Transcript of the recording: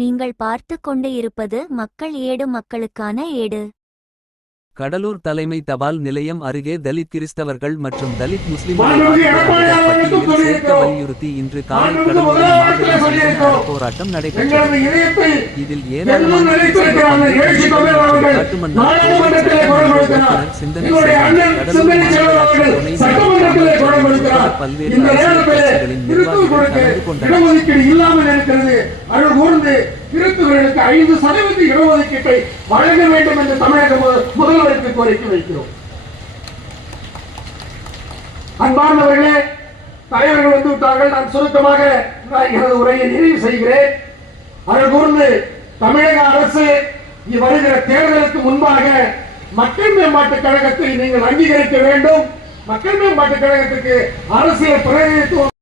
நீங்கள் பார்த்து கொண்டு இருப்பது மக்கள் ஏடு, மக்களுக்கான ஏடு. கடலூர் தலைமை தபால் நிலையம் அருகே தலித் கிறிஸ்தவர்கள் மற்றும் தலித் முஸ்லிம்களை பட்டியலில் சேர்க்க வலியுறுத்தி இன்று காலை கடலூரில் போராட்டம் நடைபெற்றது. இதில் ஏராளமான சிந்தனை பல்வேறு கட்சிகளின் நிர்வாகிகள் கலந்து கொண்டனர். கிறிஸ்துவர்களுக்கு 5% இடஒதுக்கீட்டை வழங்க வேண்டும் என்று தமிழக முதல்வருக்கு கோரிக்கை வைக்கிறோம். அன்பார்ந்தவர்களே, தலைவர்கள் வந்து விட்டார்கள். நான் சுருக்கமாக எனது உரையை நிறைவு செய்கிறேன். அருள் கூர்ந்து தமிழக அரசு வருகிற தேர்தலுக்கு முன்பாக மக்கள் மேம்பாட்டுக் கழகத்தை நீங்கள் அங்கீகரிக்க வேண்டும். மக்கள் மேம்பாட்டுக் கழகத்துக்கு அரசியல் பிரதிநிதித்துவம்